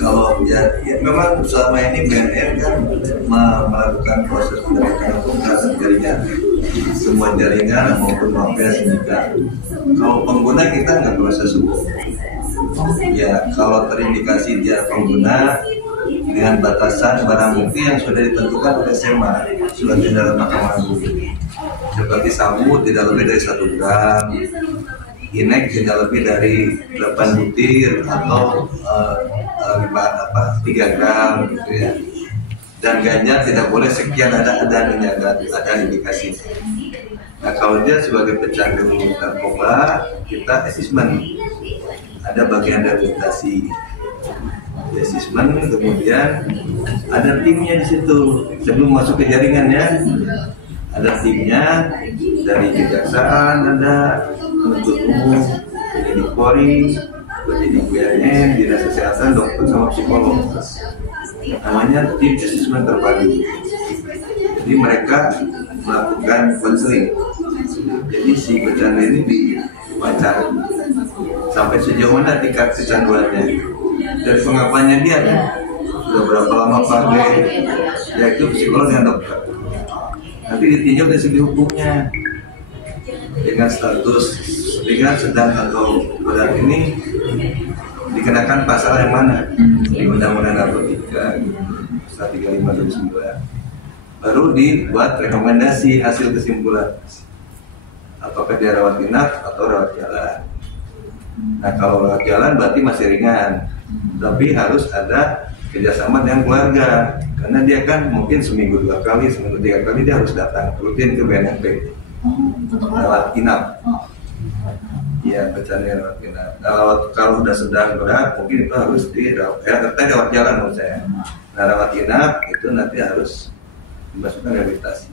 Kalau ya memang selama ini BNN kan melakukan proses penegakan hukum terhadap jaringan, semua jaringan maupun mafia sindikat. Kalau pengguna kita nggak proses hukum. Ya kalau terindikasi dia pengguna dengan batasan barang bukti yang sudah ditentukan oleh SEMA, sudah di dalam Mahkamah Agung, seperti sabu tidak lebih dari 1 gram, inek tidak lebih dari 8 butir atau 3 gram gitu ya. Dan ganja tidak boleh sekian ada indikasi. Nah kalau dia sebagai pecandu narkoba, kita asesmen, ada bagian rehabilitasi, asesmen, kemudian ada timnya di situ sebelum masuk ke jaringannya, ada timnya dari kejaksaan, ada penuntut umum, penyidik Polri, penyidik BNN, dinas kesehatan, dokter sama psikolog. Namanya tim asesmen terpadu. Jadi mereka melakukan konseling. Jadi si pecandu ini diwawancara sampai sejauh mana tingkat kecanduannya, dari pengakuannya dia kan sudah berapa lama pakai, ya itu psikolog dan dokter. Nanti ditinjau dari segi hukumnya dengan status ringan, sedang atau berat ini dikenakan pasal yang mana di Undang-Undang Narkotika pasal 35/2009. Baru dibuat rekomendasi hasil kesimpulan apakah dia rawat inap atau rawat jalan. Nah kalau rawat jalan berarti masih ringan, tapi harus ada kerjasama dengan keluarga, karena dia kan mungkin seminggu 2 kali, seminggu 3 kali dia harus datang rutin ke BNP rawat inap. Iya, pecanduan rawat inap. Kalau udah sedang berat mungkin itu harus rawat jalan menurut saya. Nah rawat inap itu nanti harus dimasukkan rehabilitasi,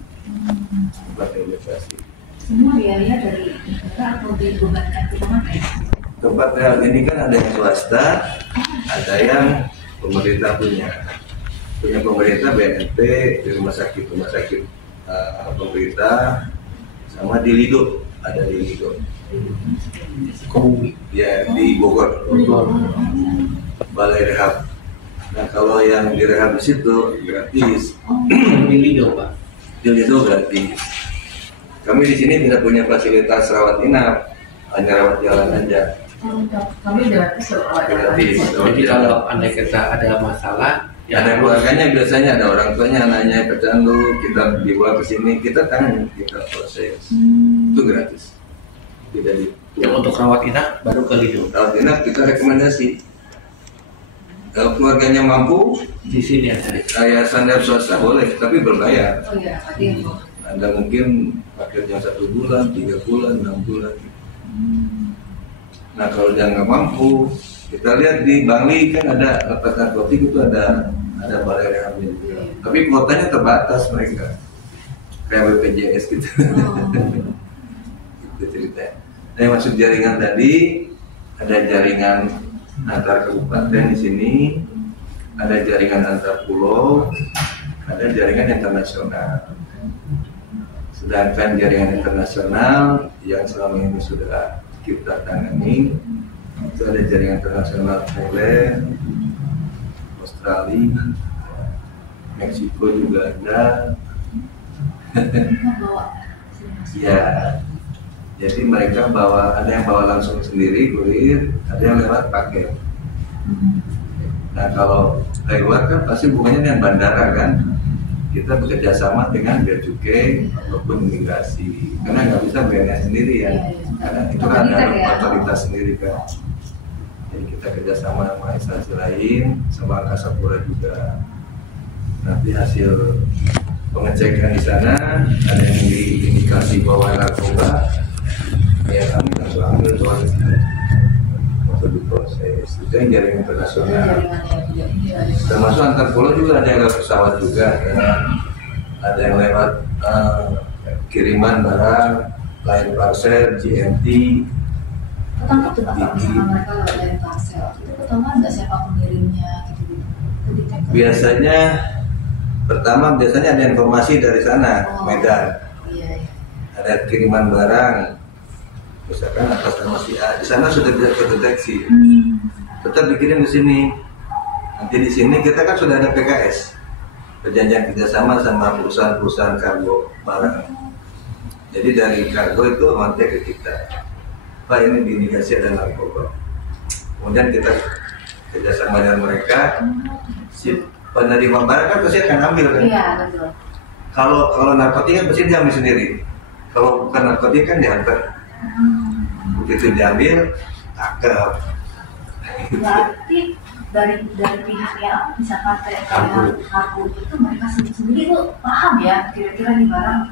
buat rehabilitasi. Semua biaya dari negara atau dibebankan ke mana ya? Tempat rehab ini kan ada yang swasta, ada yang pemerintah punya pemerintah BNP, di rumah sakit pemerintah, sama di Lido, ada di Lido. Ya di Bogor, balai rehab. Nah kalau yang direhab di situ gratis. Di Lido Pak. Di Lido gratis. Kami di sini tidak punya fasilitas rawat inap, hanya rawat jalan aja. Kami gratis rawat jalan. Jadi kalau andai kita ada masalah, ya ada keluarganya, biasanya ada orang tuanya, anaknya pecandu, kita dibawa ke sini, kita tangani, kita proses. Itu gratis. Tidak di. Yang untuk rawat inap baru ke Lido. Rawat inap kita rekomendasi. Kalau keluarganya mampu, Di sini ada. yayasan dan swasta boleh, tapi berbayar. Oh iya, ada. Anda mungkin paketnya 1 bulan, 3 bulan, 6 bulan. Nah kalau dia nggak mampu, kita lihat di Bangli kan ada lapas narkotik itu ada balai rehabnya. Tapi kuotanya terbatas mereka, kayak BPJS gitu. Itu ceritanya. Nah yang masuk jaringan tadi, ada jaringan antar kabupaten di sini, ada jaringan antar pulau, ada jaringan internasional. Sedangkan jaringan internasional yang selama ini sudah kita tangani itu ada jaringan internasional Thailand, Australia, Meksiko juga ada. Ya, jadi mereka bawa, ada yang bawa langsung sendiri kurir, ada yang lewat paket. Nah kalau dari luar kan pasti hubungannya dengan bandara kan, kita bekerja sama dengan bea cukai ataupun imigrasi, karena nggak bisa BNN sendiri ya, karena itu kan ada otoritas sendiri kan. Jadi kita kerjasama sama instansi lain, sama Angkasa Pura juga. Nanti hasil pengecekan di sana ada yang diindikasi bahwa narkoba, ya kami langsung ambil soal untuk diproses. Itu yang jaringan internasional. Termasuk antar pulau juga ada yang lewat pesawat juga, ya. Ada yang lewat kiriman barang, lain parcel, GMT. Ketangkap tuh Pak sama mereka lain parcel. Itu ketemu nggak siapa pengirimnya gitu? Biasanya biasanya ada informasi dari sana, Medan. Iya. Ada kiriman barang, misalkan atas nama si A, di sana sudah bisa terdeteksi. Tetap dikirim ke sini. Nanti di sini kita kan sudah ada PKS, perjanjian kerjasama sama perusahaan-perusahaan kargo barang. Jadi dari kargo itu kontak ke kita, Pak ini diindikasi ada narkoba. Kemudian kita kerjasama dengan mereka, si penerima barang kan pasti akan ambil kan? Iya, betul. Kalau narkotika pasti diambil sendiri. Kalau bukan narkotika kan diantar. Begitu diambil, tangkap. Berarti dari pihak yang misalkan kayak kargo itu mereka sendiri tuh paham ya kira-kira nih barang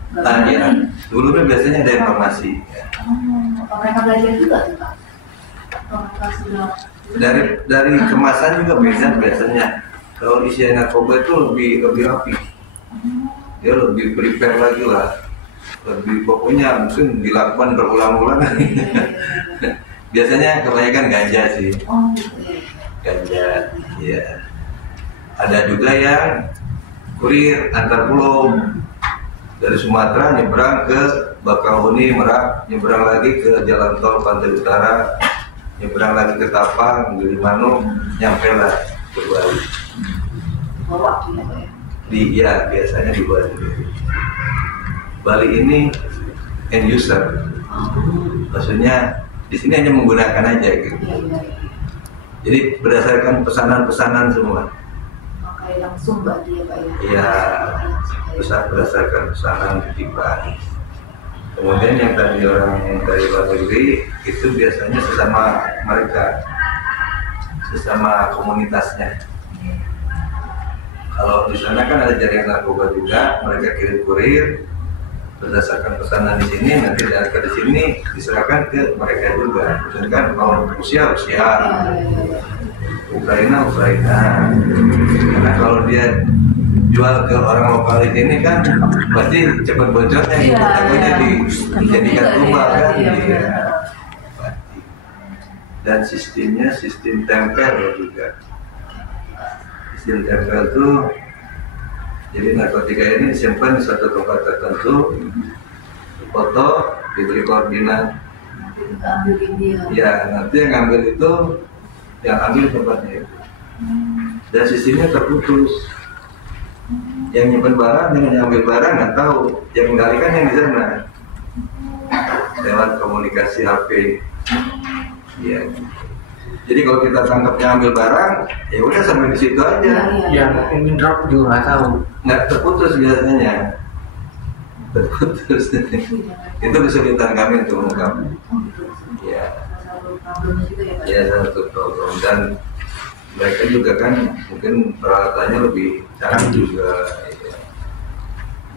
Ya. Dulu kan biasanya ada informasi. Apa mereka belajar juga tuh Pak? Atau mereka sudah Dari kemasan juga beda biasanya. Kalau isinya narkoba itu lebih rapi. Dia lebih prepare lagi lah. Lebih pokoknya mungkin dilakukan berulang-ulang. Biasanya kebanyakan ganja sih. oh gitu ya. Ganja, ya. Ada juga yang kurir antar pulau dari Sumatera nyebrang ke Bakauheni, Merak, nyebrang lagi ke Jalan Tol Pantai Utara, nyebrang lagi ke Tapang, Gilimanuk, nyampe lah ke Bali. Bawa tuh ya Pak ya. Biasanya di Bali. Bali ini end user, maksudnya di sini hanya menggunakan aja gitu. Iya. Jadi berdasarkan pesanan-pesanan semua. Pakai langsung berarti ya Pak ya. Iya, berdasarkan pesanan titipan. Kemudian yang tadi orang yang dari luar negeri itu biasanya sesama mereka, sesama komunitasnya. Kalau di sana kan ada jaringan narkoba juga, mereka kirim kurir berdasarkan pesanan di sini, nanti dari di sini diserahkan ke mereka juga. Misalkan kalau Rusia, Ukraina. Karena kalau dia jual ke orang lokal di sini kan pasti cepat bocornya, takutnya dijadikan tumbal kan. Iya. Dan sistemnya sistem tempel juga. Sistem tempel itu jadi narkotika ini disimpan di satu tempat tertentu, foto, diberi koordinat. Ya, nanti yang ambil itu, yang ambil tempatnya itu. Dan sistemnya terputus. Yang nyimpan barang dengan yang ambil barang nggak tahu, yang mengendalikan yang di sana. Lewat komunikasi HP. Ya. Jadi kalau kita tangkap yang ambil barang, ya udah sampai di situ aja. Yang ingin drop juga nggak tahu. Nggak terputus biasanya. Terputus. Itu kesulitan kami untuk mengungkap. Ya. Ya, satu problem. Dan mereka juga kan mungkin peralatannya lebih canggih juga. Ya.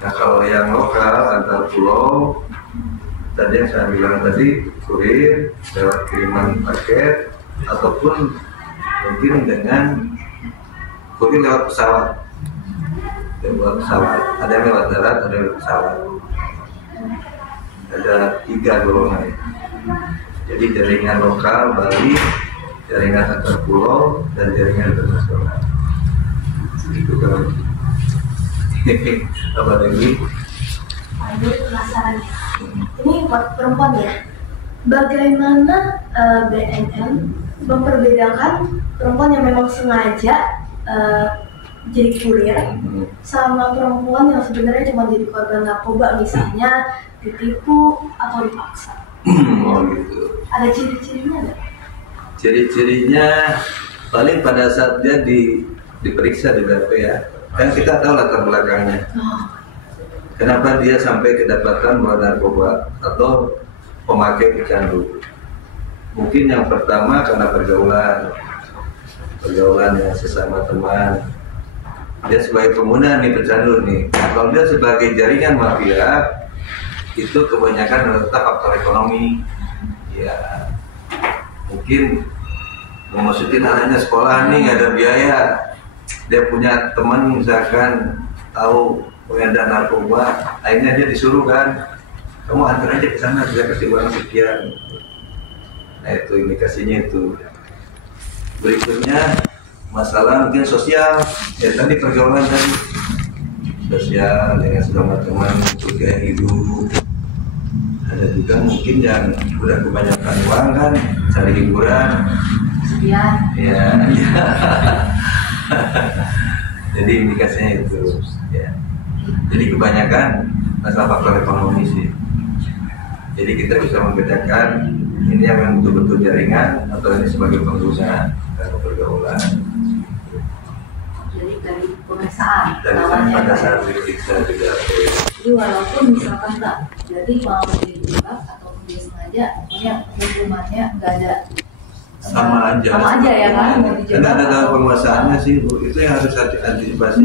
Nah kalau yang lokal antar pulau, tadi yang saya bilang tadi kurir lewat kiriman paket ataupun mungkin dengan kurir lewat pesawat. Ada yang lewat darat, ada yang lewat pesawat. Ada 3 golongan. Jadi jaringan lokal Bali, jaringan antar pulau, dan jaringan internasional. Itu kan. Apa lagi? Aduh, penasaran ya. Ini buat perempuan ya. Bagaimana BNN memperbedakan perempuan yang memang sengaja jadi kurir sama perempuan yang sebenarnya cuma jadi korban narkoba, misalnya ditipu atau dipaksa? Oh gitu. Ada ciri-cirinya nggak? Ciri-cirinya paling pada saat dia diperiksa di BP ya. Kan kita tahu latar belakangnya. Kenapa dia sampai kedapatan bawa narkoba atau pemakai pecandu? Mungkin yang pertama karena pergaulan yang sesama teman. Dia sebagai pengguna nih pecandu nih. Nah, kalau dia sebagai jaringan mafia, itu kebanyakan terletak faktor ekonomi. Ya, mungkin memasukin anaknya sekolah nih nggak ada biaya. Dia punya teman misalkan tahu pengedar narkoba, akhirnya dia disuruh kan, kamu antar aja ke sana, saya kasih uang sekian. Nah itu indikasinya itu. Berikutnya masalah mungkin sosial, ya tadi pergaulan tadi sosial dengan sesama teman untuk gaya hidup. Ada juga mungkin yang udah kebanyakan uang kan, cari hiburan. Ya. Jadi indikasinya itu ya. Jadi kebanyakan masalah faktor ekonomi sih. Jadi kita bisa membedakan ini yang betul-betul jaringan atau ini sebagai pengguna atau pergaulan. Jadi dari pemeriksaan Dan pada saat kita juga. jadi walaupun misalkan tak jadi mau dijebak atau dia sengaja, pokoknya hukumannya nggak ada Sama aja ya kan, mau dijebak karena ada dalam atau- penguasaannya sih Bu. Itu yang harus antisipasi.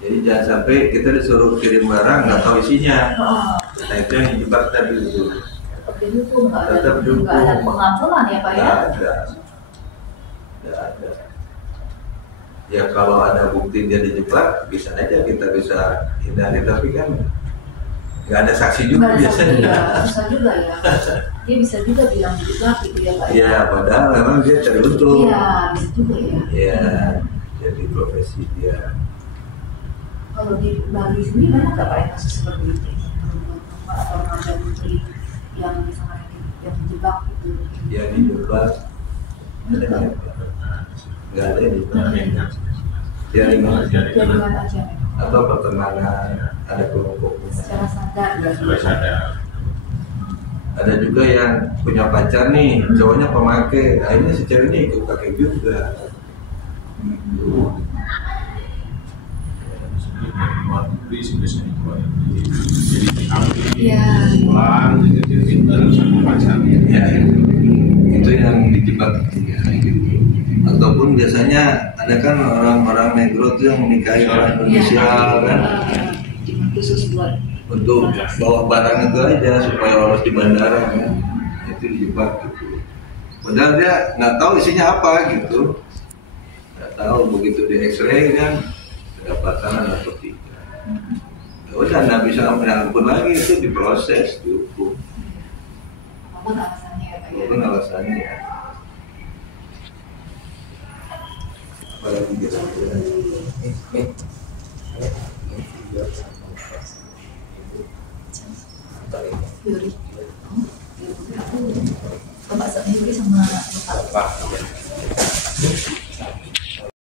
Jadi jangan sampai kita disuruh kirim barang nggak tahu isinya. Oh, Nah itu yang dijebak tadi itu. tetap dihukum, Tetap dihukum. nggak ada pengampunan ya Pak ya. Nggak ada. Nggak ada. Ya kalau ada bukti dia dijebak, bisa aja kita bisa hindari, tapi kan nggak ada saksi juga Nggak ada saksi, biasanya. ya, bisa juga ya. Dia bisa juga bilang dijebak gitu ya Pak ya. Ya padahal memang dia cari untung. Iya, bisa juga ya. Ya, jadi profesi dia. Kalau di Bali sendiri banyak nggak Pak ya kasus seperti itu? Perempuan atau remaja putri yang misalnya yang dijebak gitu. Ya dijebak. Ada nggak ada yang dijebak. Jaringan Jaringan aja atau pertemanan, ada kelompoknya. secara sadar ya. Ada juga yang punya pacar nih, cowoknya pemakai, akhirnya si cewek ini ikut pakai juga. Iya. Ya, itu yang dijebak. Ataupun biasanya ada kan orang-orang negro tuh yang menikahi orang Indonesia kan, Cuma khusus buat untuk bawa barang itu aja supaya lolos di bandara kan, itu dijebak gitu. Padahal dia nggak tahu isinya apa gitu, nggak tahu, begitu di X-ray kan kedapatan atau tidak. Ya udah nggak bisa mengampun lagi, itu diproses, dihukum. apapun alasannya ya Pak ya. Walaupun alasannya. Apalagi kira-kira. Yuri. Bapak Yuri sama Bapak.